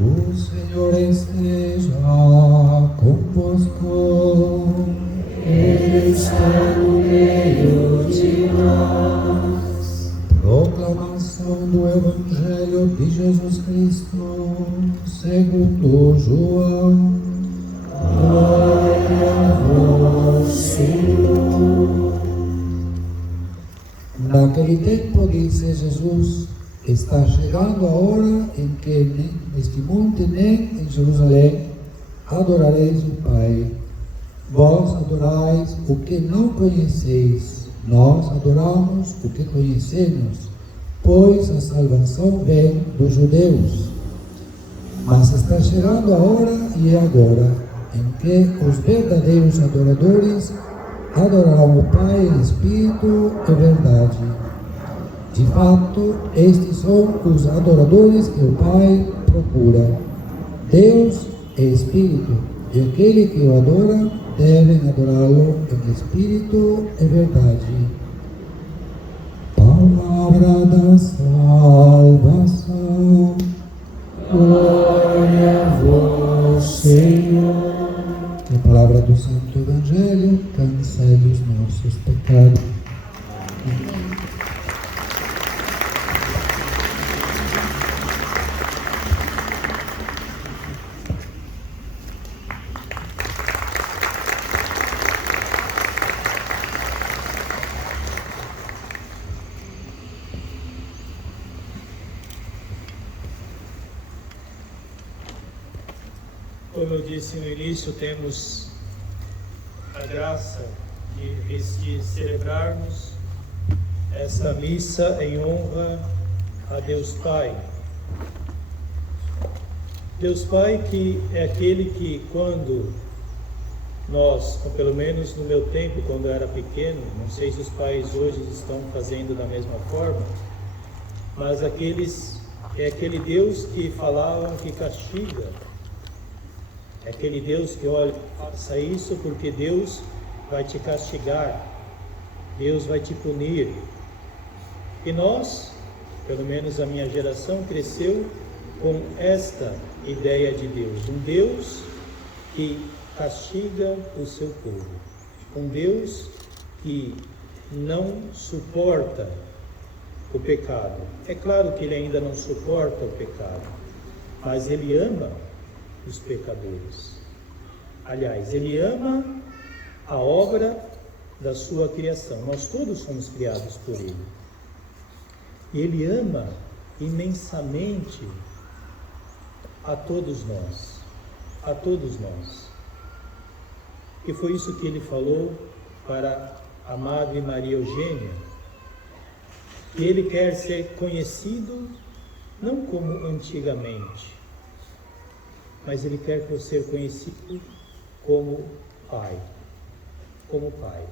O Senhor esteja convosco. Ele está no meio de nós. Proclamação do Evangelho de Jesus Cristo, segundo João. Glória a vós, Senhor. Naquele tempo disse Jesus: está chegando a hora em que nem neste monte nem em Jerusalém adorareis o Pai. Vós adorais o que não conheceis, nós adoramos o que conhecemos, pois a salvação vem dos judeus. Mas está chegando a hora, e é agora, em que os verdadeiros adoradores adorarão o Pai em espírito e verdade. De fato, estes são os adoradores que o Pai procura. Deus é espírito, e aquele que o adora devem adorá-lo em espírito e verdade. Palavra da salvação. Glória a vós, Senhor. A palavra do Santo Evangelho cancele os nossos pecados. Como eu disse no início, temos a graça de celebrarmos esta missa em honra a Deus Pai. Deus Pai, que é aquele que, quando nós, ou pelo menos no meu tempo, quando eu era pequeno, não sei se os pais hoje estão fazendo da mesma forma, mas é aquele Deus que falavam que castiga. É aquele Deus que, olha, faça isso porque Deus vai te castigar, Deus vai te punir. E nós, pelo menos a minha geração, cresceu com esta ideia de Deus. Um Deus que castiga o seu povo. Um Deus que não suporta o pecado. É claro que Ele ainda não suporta o pecado, mas Ele ama os pecadores. Aliás, Ele ama a obra da sua criação. Nós todos somos criados por Ele. E Ele ama imensamente a todos nós. A todos nós. E foi isso que Ele falou para a Madre Maria Eugênia, que Ele quer ser conhecido não como antigamente, mas Ele quer ser conhecido como Pai. Como Pai.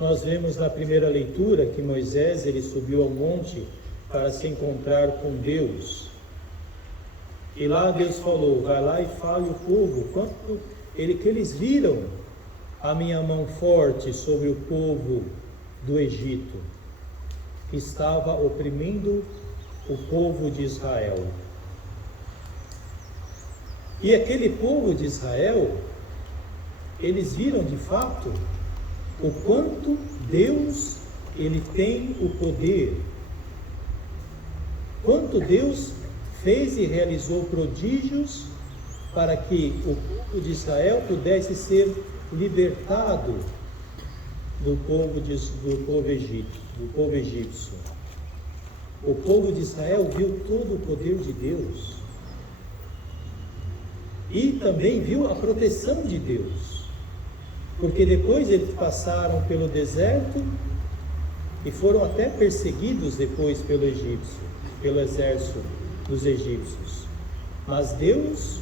Nós vemos na primeira leitura que Moisés, ele subiu ao monte para se encontrar com Deus. E lá Deus falou: vai lá e fale o povo, quanto que eles viram a minha mão forte sobre o povo do Egito, que estava oprimindo o povo de Israel. E aquele povo de Israel, eles viram de fato o quanto Deus, Ele tem o poder, quanto Deus fez e realizou prodígios para que o povo de Israel pudesse ser libertado do povo egípcio. O povo de Israel viu todo o poder de Deus e também viu a proteção de Deus, porque depois eles passaram pelo deserto e foram até perseguidos depois pelo exército dos egípcios, mas Deus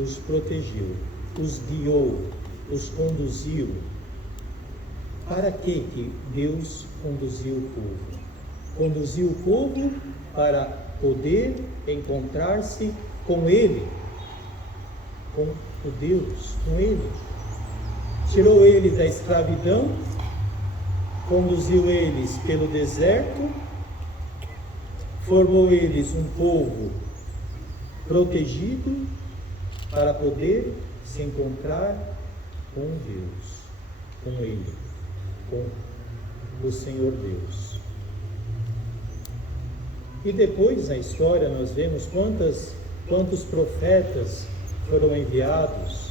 os protegeu, os guiou, os conduziu. Para que Deus conduziu o povo? Conduziu o povo para poder encontrar-se com Ele, com o Deus, com Ele. Tirou ele da escravidão, conduziu eles pelo deserto, formou eles um povo protegido para poder se encontrar com Deus, com Ele, com o Senhor Deus. E depois na história nós vemos quantos profetas foram enviados.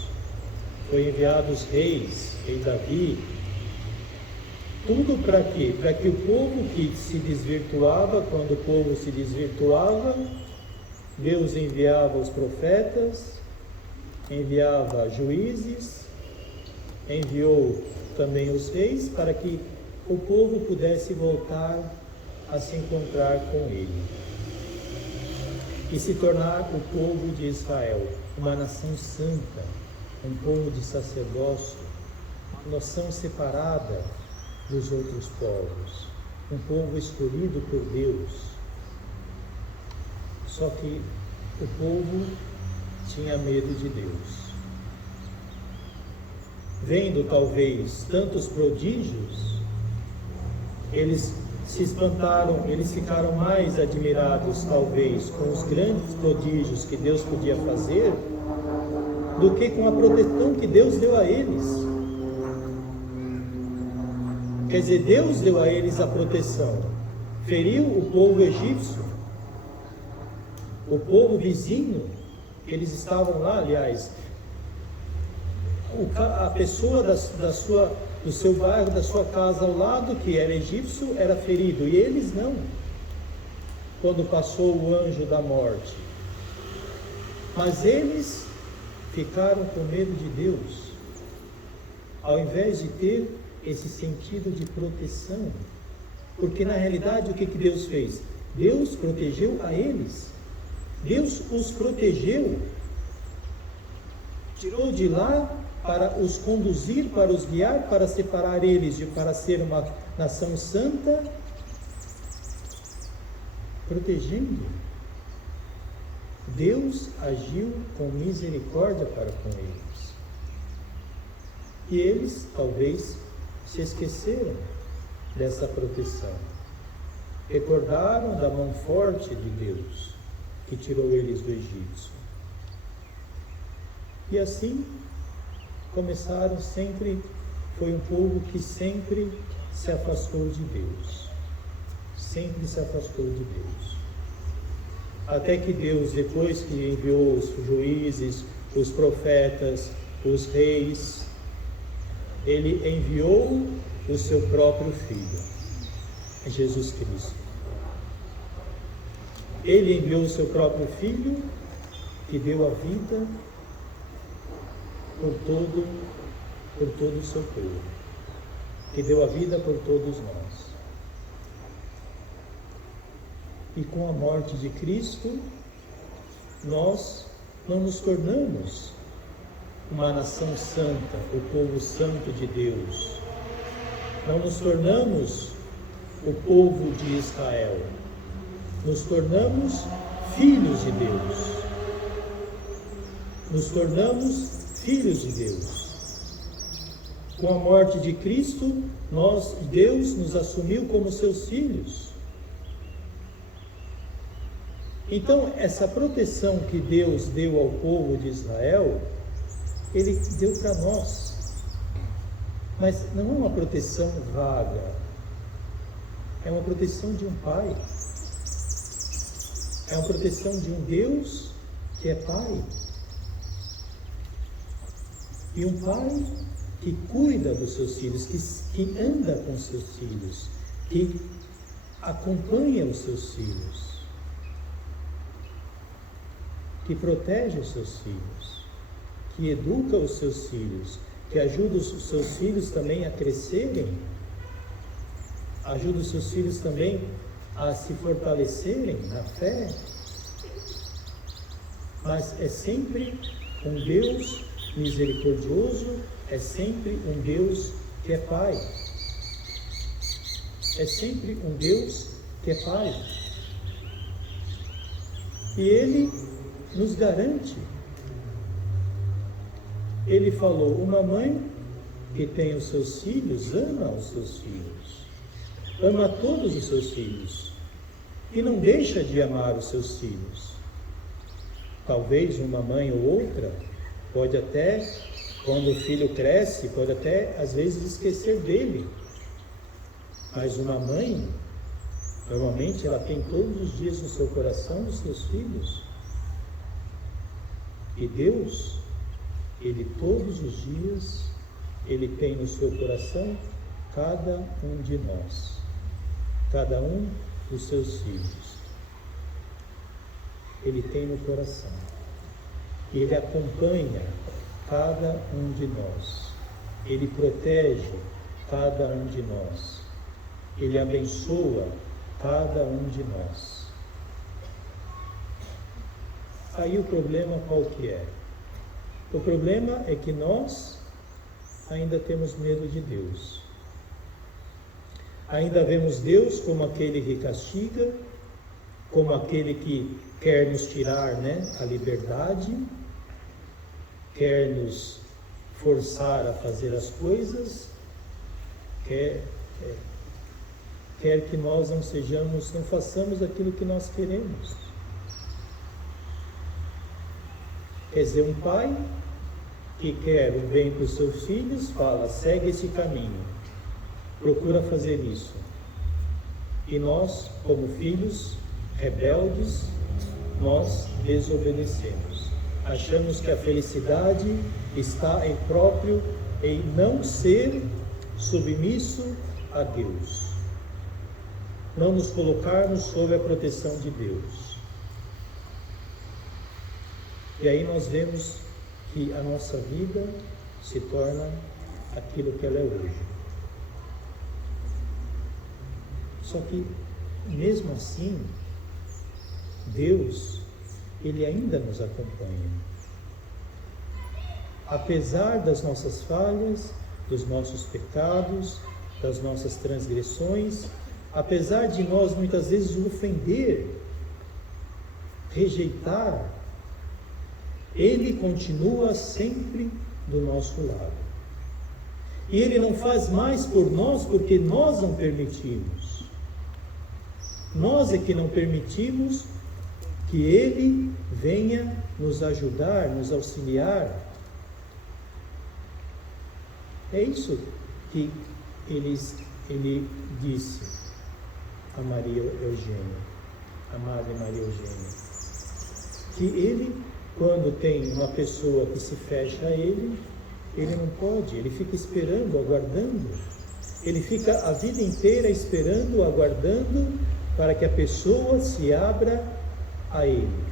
Foi enviados reis, rei Davi. Tudo para quê? Para que o povo que se desvirtuava, quando o povo se desvirtuava, Deus enviava os profetas, enviava juízes, enviou também os reis, para que o povo pudesse voltar a se encontrar com Ele e se tornar o povo de Israel, uma nação santa, um povo de sacerdócio, uma nação separada dos outros povos, um povo escolhido por Deus. Só que o povo tinha medo de Deus. Vendo talvez tantos prodígios, eles se espantaram, eles ficaram mais admirados talvez com os grandes prodígios que Deus podia fazer do que com a proteção que Deus deu a eles. Quer dizer, Deus deu a eles a proteção, feriu o povo egípcio, o povo vizinho, eles estavam lá, aliás, a pessoa do seu bairro, da sua casa ao lado, que era egípcio, era ferido, e eles não, quando passou o anjo da morte. Mas eles ficaram com medo de Deus, ao invés de ter esse sentido de proteção, porque na realidade o que Deus fez? Deus protegeu a eles, Deus os protegeu, tirou de lá para os conduzir, para os guiar, para separar eles para ser uma nação santa, protegendo. Deus agiu com misericórdia para com eles. E eles talvez se esqueceram dessa proteção. Recordaram da mão forte de Deus que tirou eles do Egito. E assim começaram sempre, foi um povo que sempre se afastou de Deus. Sempre se afastou de Deus. Até que Deus, depois que enviou os juízes, os profetas, os reis, Ele enviou o seu próprio Filho, Jesus Cristo. Ele enviou o seu próprio Filho, que deu a vida por todo o seu povo, que deu a vida por todos nós. E com a morte de Cristo, nós não nos tornamos uma nação santa, o povo santo de Deus. Não nos tornamos o povo de Israel. Nos tornamos filhos de Deus. Nos tornamos filhos de Deus. Com a morte de Cristo, Deus nos assumiu como seus filhos. Então, essa proteção que Deus deu ao povo de Israel, Ele deu para nós. Mas não é uma proteção vaga. É uma proteção de um Pai. É uma proteção de um Deus que é Pai. E um Pai que cuida dos seus filhos, que anda com seus filhos, que acompanha os seus filhos, que protege os seus filhos, que educa os seus filhos, que ajuda os seus filhos também a crescerem, ajuda os seus filhos também a se fortalecerem na fé. Mas é sempre um Deus misericordioso, é sempre um Deus que é Pai. É sempre um Deus que é Pai. E Ele nos garante. Ele falou, uma mãe que tem os seus filhos, ama os seus filhos. Ama todos os seus filhos. e não deixa de amar os seus filhos. Talvez uma mãe ou outra pode até, quando o filho cresce, pode até às vezes esquecer dele. Mas uma mãe, normalmente ela tem todos os dias no seu coração os seus filhos. E Deus, Ele todos os dias, Ele tem no seu coração cada um de nós, cada um dos seus filhos. Ele tem no coração. Ele acompanha cada um de nós. Ele protege cada um de nós. Ele abençoa cada um de nós. Aí o problema qual que é? O problema é que nós ainda temos medo de Deus. Ainda vemos Deus como aquele que castiga, como aquele que quer nos tirar, a liberdade, quer nos forçar a fazer as coisas, quer que nós não façamos aquilo que nós queremos. Quer dizer, um pai que quer o bem para os seus filhos, fala, segue esse caminho, procura fazer isso. E nós, como filhos rebeldes, nós desobedecemos. Achamos que a felicidade está em não ser submisso a Deus, não nos colocarmos sob a proteção de Deus. E aí nós vemos que a nossa vida se torna aquilo que ela é hoje. Só que, mesmo assim, Deus, Ele ainda nos acompanha. Apesar das nossas falhas, dos nossos pecados, das nossas transgressões, apesar de nós muitas vezes ofender, rejeitar, Ele continua sempre do nosso lado. E Ele não faz mais por nós porque nós não permitimos. Nós é que não permitimos que Ele venha nos ajudar, nos auxiliar. É isso que ele disse a Maria Eugênia, a Madre Maria Eugênia, que Ele, quando tem uma pessoa que se fecha a Ele não pode, Ele fica esperando, aguardando, Ele fica a vida inteira esperando, aguardando, para que a pessoa se abra a Ele,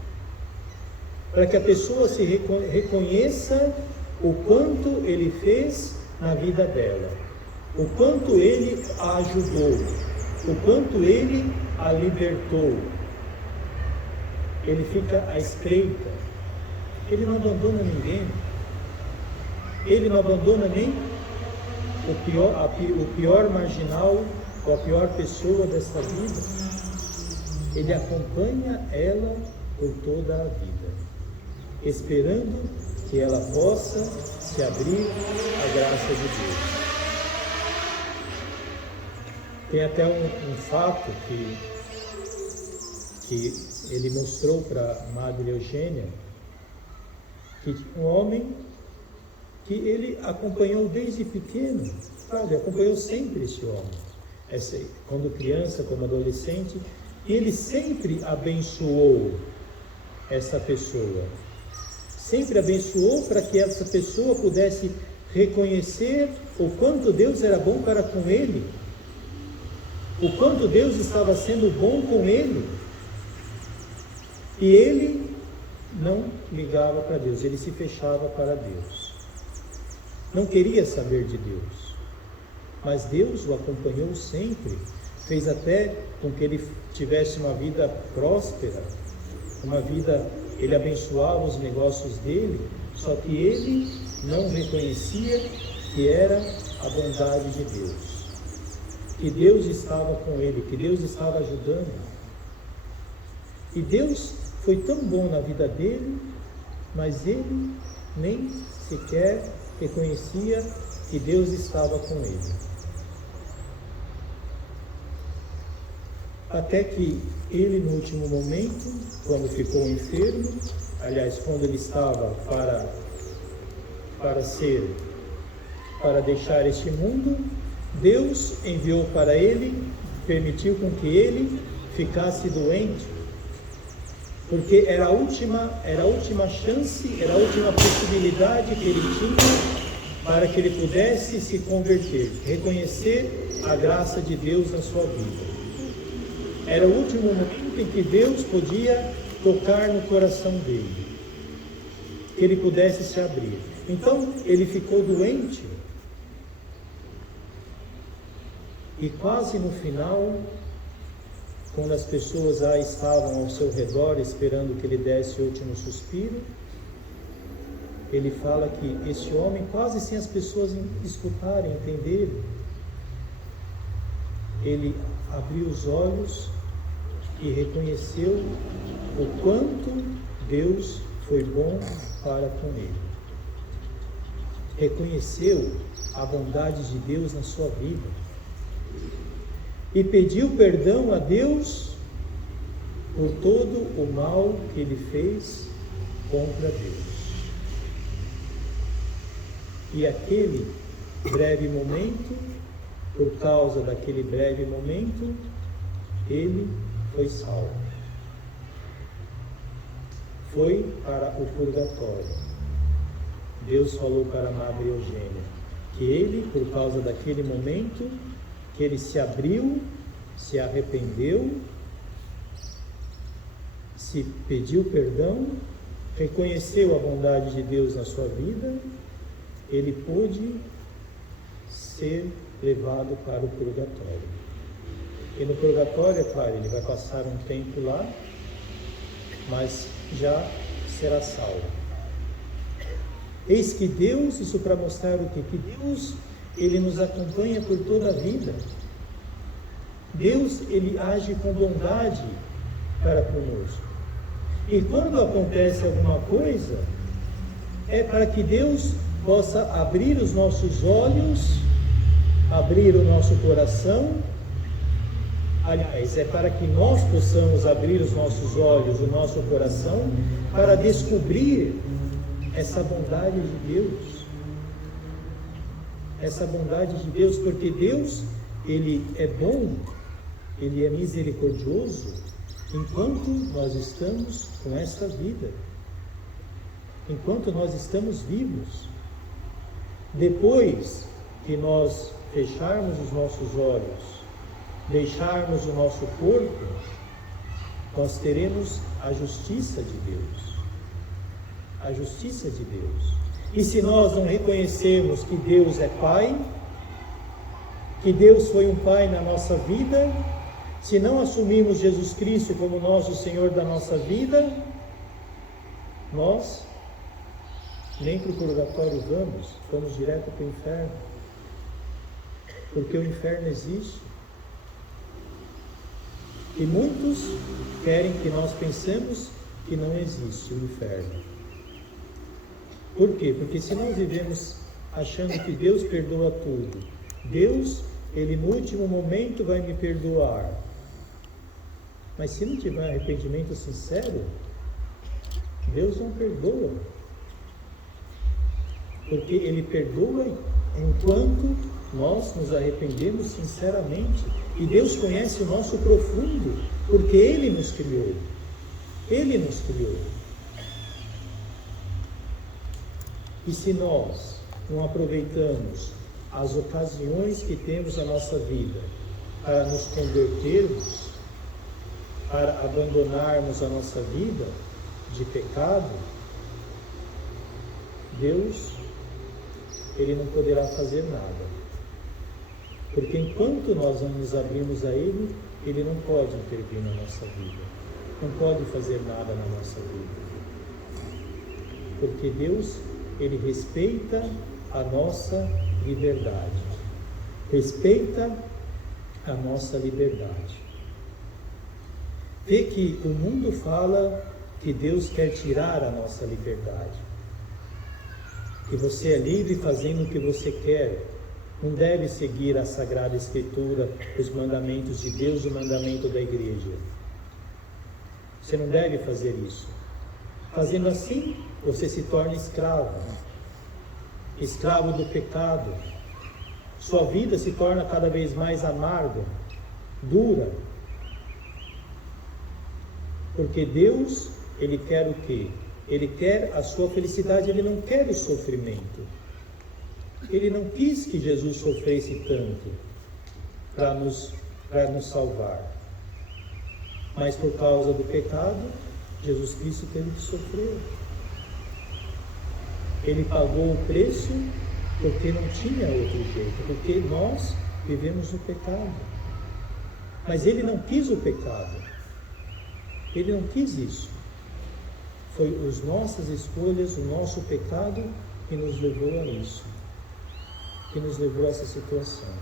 para que a pessoa se reconheça o quanto Ele fez na vida dela, o quanto Ele a ajudou, o quanto Ele a libertou. Ele fica à espreita, Ele não abandona ninguém, Ele não abandona nem o pior marginal ou a pior pessoa desta vida. Ele acompanha ela por toda a vida, esperando que ela possa se abrir à graça de Deus. Tem até um fato que ele mostrou para a Madre Eugênia, que um homem que ele acompanhou desde pequeno, sabe? Acompanhou sempre esse homem, quando criança, como adolescente, e ele sempre abençoou essa pessoa, sempre abençoou para que essa pessoa pudesse reconhecer o quanto Deus era bom para com ele, o quanto Deus estava sendo bom com ele, e ele não ligava para Deus, ele se fechava para Deus, não queria saber de Deus, mas Deus o acompanhou sempre, fez até com que ele tivesse uma vida próspera, uma vida, ele abençoava os negócios dele, só que ele não reconhecia que era a bondade de Deus, que Deus estava com ele, que Deus estava ajudando. E Deus foi tão bom na vida dele, mas ele nem sequer reconhecia que Deus estava com ele. até que ele, no último momento, quando ficou enfermo, aliás, quando ele estava para deixar este mundo, Deus enviou para ele, permitiu com que ele ficasse doente, porque era a última chance, era a última possibilidade que ele tinha para que ele pudesse se converter, reconhecer a graça de Deus na sua vida. Era o último momento em que Deus podia tocar no coração dele, que ele pudesse se abrir. Então ele ficou doente e quase no final, quando as pessoas já estavam ao seu redor esperando que ele desse o último suspiro, ele fala que esse homem, quase sem as pessoas escutarem, entenderem, ele abriu os olhos e reconheceu o quanto Deus foi bom para com ele. Reconheceu a bondade de Deus na sua vida e pediu perdão a Deus por todo o mal que ele fez contra Deus. E aquele breve momento, por causa daquele breve momento, ele foi salvo. Foi para o purgatório. Deus falou para a Madre Eugênia que ele, por causa daquele momento, que ele se abriu, se arrependeu, se pediu perdão, reconheceu a bondade de Deus na sua vida, ele pôde ser levado para o purgatório. E no purgatório, é claro, ele vai passar um tempo lá, mas já será salvo. Eis que Deus, isso para mostrar o quê? Que Deus, ele nos acompanha por toda a vida. Deus, ele age com bondade para conosco. E quando acontece alguma coisa, é para que Deus possa abrir os nossos olhos, abrir o nosso coração. Aliás, é para que nós possamos abrir os nossos olhos, o nosso coração, para descobrir essa bondade de Deus. Essa bondade de Deus, porque Deus, ele é bom, ele é misericordioso, enquanto nós estamos com esta vida, enquanto nós estamos vivos. Depois que nós fecharmos os nossos olhos, deixarmos o nosso corpo, nós teremos a justiça de Deus. A justiça de Deus. E se nós não reconhecermos que Deus é Pai, que Deus foi um Pai na nossa vida, se não assumirmos Jesus Cristo como nosso Senhor da nossa vida, nós nem para o purgatório vamos direto para o inferno. Porque o inferno existe. E muitos querem que nós pensemos que não existe o inferno. Por quê? Porque se nós vivemos achando que Deus perdoa tudo, Deus, ele no último momento vai me perdoar. Mas se não tiver arrependimento sincero, Deus não perdoa. Porque ele perdoa enquanto nós nos arrependemos sinceramente. E Deus conhece o nosso profundo, porque ele nos criou. Ele nos criou. E se nós não aproveitamos as ocasiões que temos na nossa vida para nos convertermos, para abandonarmos a nossa vida de pecado, Deus, ele não poderá fazer nada. Porque enquanto nós não nos abrimos a ele, ele não pode intervir na nossa vida. Não pode fazer nada na nossa vida. Porque Deus, ele respeita a nossa liberdade. Respeita a nossa liberdade. Vê que o mundo fala que Deus quer tirar a nossa liberdade. Que você é livre fazendo o que você quer. não deve seguir a Sagrada Escritura, os mandamentos de Deus, o mandamento da igreja. Você não deve fazer isso. Fazendo assim, você se torna escravo do pecado. Sua vida se torna cada vez mais amarga, dura. Porque Deus, Ele quer o quê? Ele quer a sua felicidade, Ele não quer o sofrimento. Ele não quis que Jesus sofresse tanto para nos salvar. Mas por causa do pecado, Jesus Cristo teve que sofrer. Ele pagou o preço porque não tinha outro jeito, porque nós vivemos no pecado. Mas Ele não quis o pecado. Ele não quis isso. Foi as nossas escolhas, o nosso pecado que nos levou a isso, que nos levou a essa situação.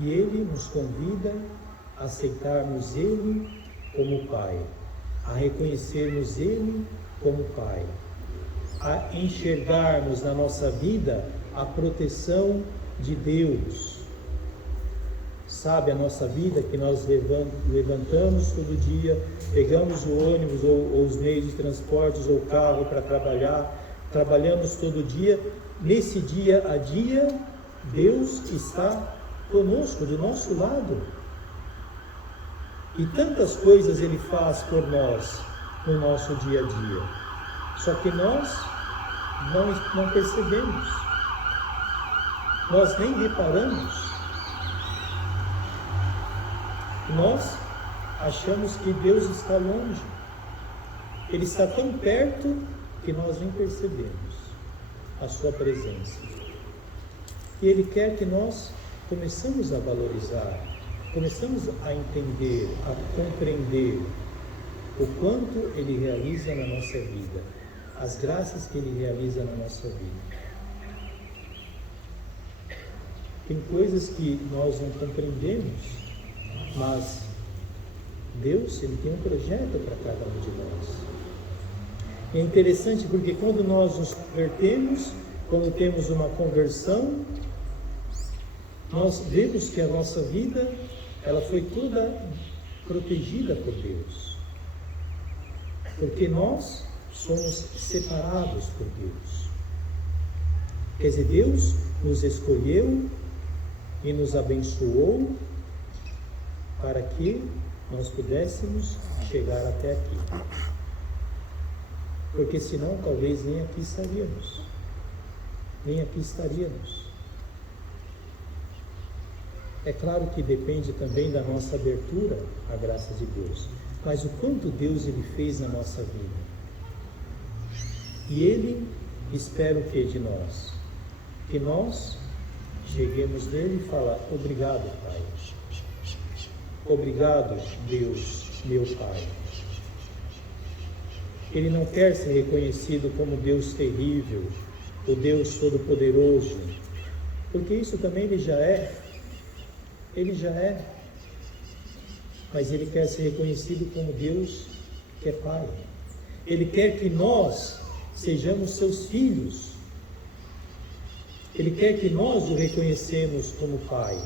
E Ele nos convida a aceitarmos Ele como Pai, a reconhecermos Ele como Pai, a enxergarmos na nossa vida a proteção de Deus. Sabe, a nossa vida que nós levantamos todo dia, pegamos o ônibus ou os meios de transportes ou o carro para trabalhar, trabalhamos todo dia. Nesse dia a dia, Deus está conosco, do nosso lado. E tantas coisas Ele faz por nós no nosso dia a dia. Só que nós não percebemos. Nós nem reparamos. Nós achamos que Deus está longe. Ele está tão perto que nós nem percebemos a sua presença. E Ele quer que nós começamos a valorizar, começamos a entender, a compreender o quanto Ele realiza na nossa vida, as graças que Ele realiza na nossa vida. Tem coisas que nós não compreendemos, mas Deus, Ele tem um projeto para cada um de nós. E é interessante porque quando nós nos convertemos, quando temos uma conversão, nós vemos que a nossa vida, ela foi toda protegida por Deus. Porque nós somos separados por Deus. Quer dizer, Deus nos escolheu e nos abençoou para que nós pudéssemos chegar até aqui. Porque senão talvez nem aqui estaríamos. Nem aqui estaríamos. É claro que depende também da nossa abertura à graça de Deus. Mas o quanto Deus Ele fez na nossa vida. E Ele espera o que de nós? Que nós cheguemos nele e falar: obrigado, Pai. Obrigado, Deus, meu Pai. Ele não quer ser reconhecido como Deus terrível, o Deus todo-poderoso, porque isso também Ele já é. Ele já é. Mas Ele quer ser reconhecido como Deus que é Pai. Ele quer que nós sejamos seus filhos. Ele quer que nós o reconhecemos como Pai.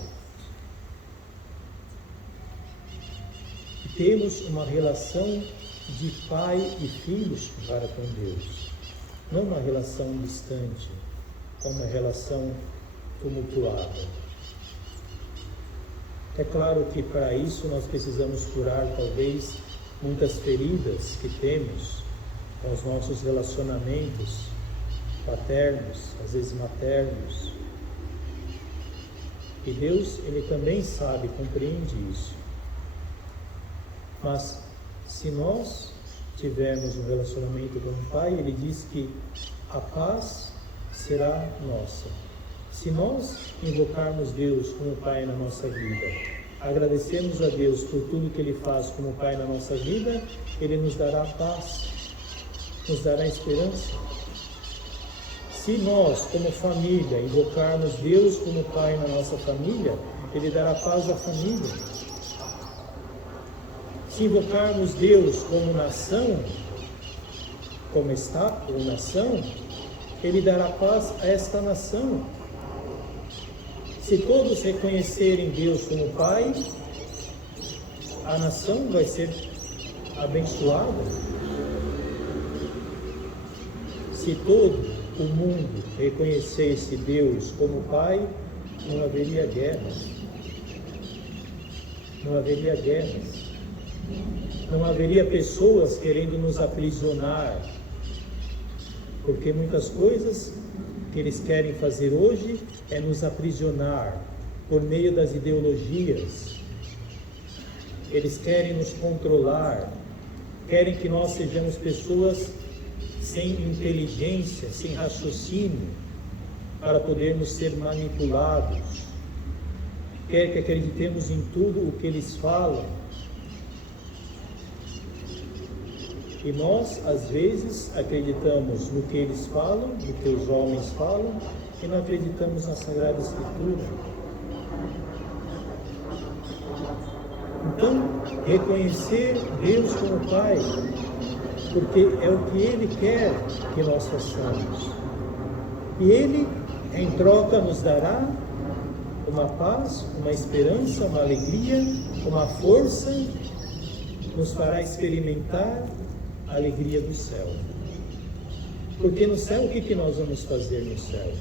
Temos uma relação de pai e filhos para com Deus. Não uma relação distante, uma relação tumultuada. É claro que para isso nós precisamos curar talvez muitas feridas que temos com os nossos relacionamentos paternos, às vezes maternos. E Deus, Ele também sabe, compreende isso. Mas se nós tivermos um relacionamento com o Pai, Ele diz que a paz será nossa. Se nós invocarmos Deus como Pai na nossa vida, agradecemos a Deus por tudo que Ele faz como Pai na nossa vida, Ele nos dará paz, nos dará esperança. Se nós, como família, invocarmos Deus como Pai na nossa família, Ele dará paz à família. Se invocarmos Deus como nação, como Estado ou nação, Ele dará paz a esta nação. Se todos reconhecerem Deus como Pai, a nação vai ser abençoada. Se todo o mundo reconhecesse Deus como Pai, não haveria guerras. Não haveria guerras. Não haveria pessoas querendo nos aprisionar. Porque muitas coisas que eles querem fazer hoje é nos aprisionar por meio das ideologias. Eles querem nos controlar, querem que nós sejamos pessoas sem inteligência, sem raciocínio, para podermos ser manipulados. Querem que acreditemos em tudo o que eles falam. E nós, às vezes, acreditamos no que eles falam, no que os homens falam, e não acreditamos na Sagrada Escritura. Então, reconhecer Deus como Pai, porque é o que Ele quer que nós façamos. E Ele, em troca, nos dará uma paz, uma esperança, uma alegria, uma força, nos fará experimentar a alegria do céu. Porque no céu, o que nós vamos fazer no céu?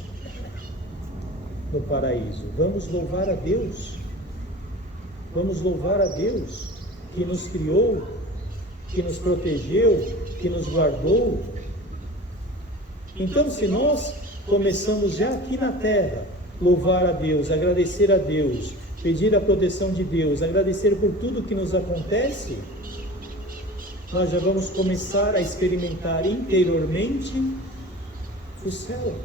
No paraíso? Vamos louvar a Deus. Vamos louvar a Deus que nos criou, que nos protegeu, que nos guardou. Então, se nós começamos já aqui na terra, louvar a Deus, agradecer a Deus, pedir a proteção de Deus, agradecer por tudo que nos acontece, nós já vamos começar a experimentar interiormente o céu.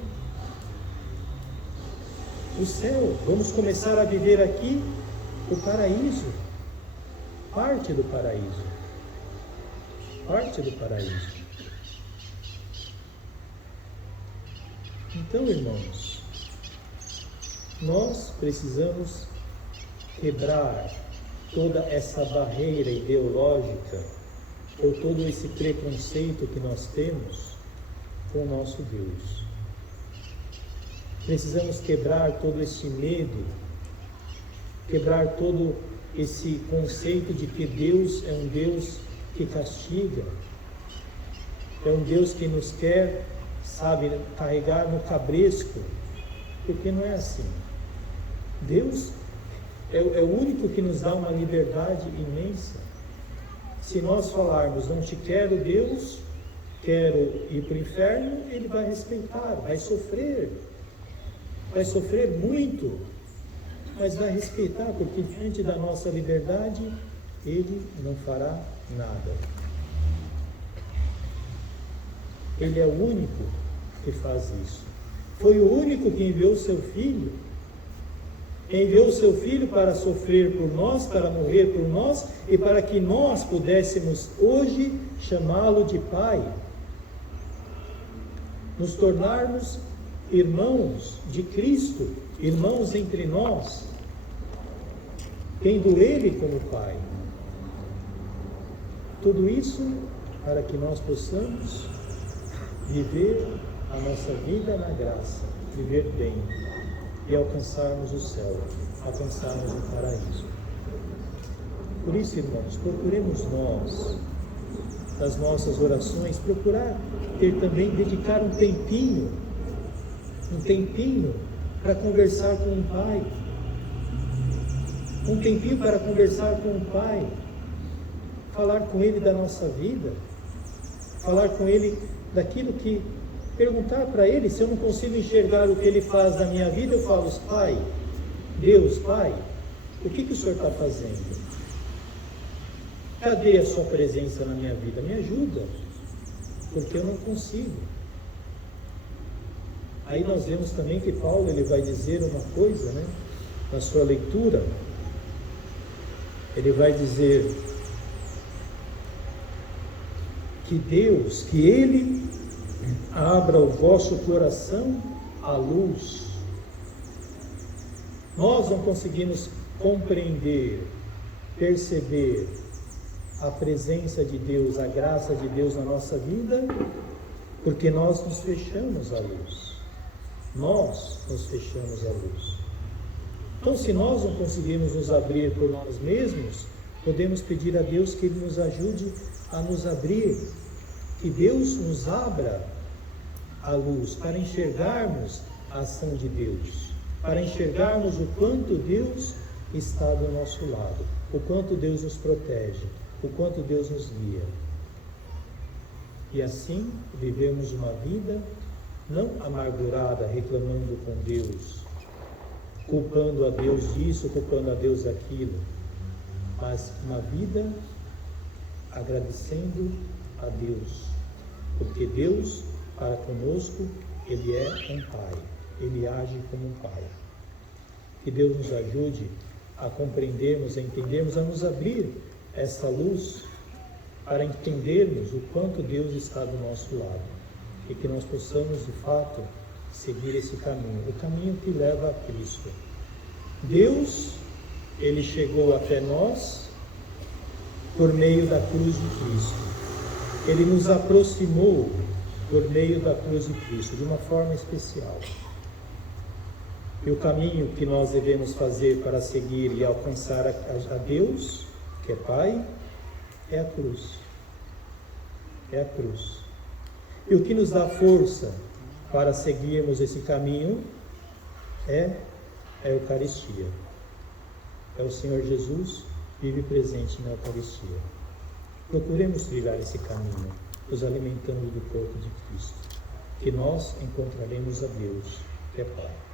O céu. Vamos começar a viver aqui o paraíso. Parte do paraíso. Parte do paraíso. Então, irmãos, nós precisamos quebrar toda essa barreira ideológica ou todo esse preconceito que nós temos com o nosso Deus. Precisamos quebrar todo esse medo, quebrar todo esse conceito de que Deus é um Deus que castiga, é um Deus que nos quer, sabe, carregar no cabresco, porque não é assim. Deus é o único que nos dá uma liberdade imensa. Se nós falarmos, não te quero, Deus, quero ir para o inferno, Ele vai respeitar, vai sofrer muito, mas vai respeitar, porque diante da nossa liberdade, Ele não fará nada. Ele é o único que faz isso. Foi o único que enviou o seu Filho. Enviou o seu Filho para sofrer por nós, para morrer por nós, e para que nós pudéssemos hoje chamá-lo de Pai. Nos tornarmos irmãos de Cristo, irmãos entre nós, tendo Ele como Pai. Tudo isso para que nós possamos viver a nossa vida na graça, viver bem e alcançarmos o céu, alcançarmos o paraíso. Por isso, irmãos, procuremos nós, nas nossas orações, procurar ter também, dedicar um tempinho para conversar com o Pai, um tempinho para conversar com o Pai, falar com Ele da nossa vida, falar com Ele daquilo que, perguntar para Ele. Se eu não consigo enxergar o que Ele faz na minha vida, eu falo: Pai, Deus, Pai, o que o Senhor está fazendo? Cadê a sua presença na minha vida? Me ajuda, porque eu não consigo. Aí nós vemos também que Paulo, ele vai dizer uma coisa, né, na sua leitura. Ele vai dizer que Deus, que Ele abra o vosso coração à luz. Nós não conseguimos compreender, perceber a presença de Deus, a graça de Deus na nossa vida, porque nós nos fechamos à luz. Nós nos fechamos à luz. Então, se nós não conseguirmos nos abrir por nós mesmos, podemos pedir a Deus que Ele nos ajude a nos abrir, que Deus nos abra a luz para enxergarmos a ação de Deus, para enxergarmos o quanto Deus está do nosso lado, o quanto Deus nos protege, o quanto Deus nos guia. E assim vivemos uma vida não amargurada, reclamando com Deus, culpando a Deus disso, culpando a Deus daquilo, mas uma vida agradecendo a Deus, porque Deus, para conosco, Ele é um Pai, Ele age como um Pai. Que Deus nos ajude a compreendermos, a entendermos, a nos abrir essa luz para entendermos o quanto Deus está do nosso lado e que nós possamos, de fato, seguir esse caminho, o caminho que leva a Cristo. Deus, Ele chegou até nós por meio da cruz de Cristo. Ele nos aproximou por meio da cruz de Cristo, de uma forma especial. E o caminho que nós devemos fazer para seguir e alcançar a Deus, que é Pai, é a cruz. É a cruz. E o que nos dá força para seguirmos esse caminho é a Eucaristia. É o Senhor Jesus vive presente na Eucaristia. Procuremos trilhar esse caminho, nos alimentando do corpo de Cristo, que nós encontraremos a Deus, que é Pai.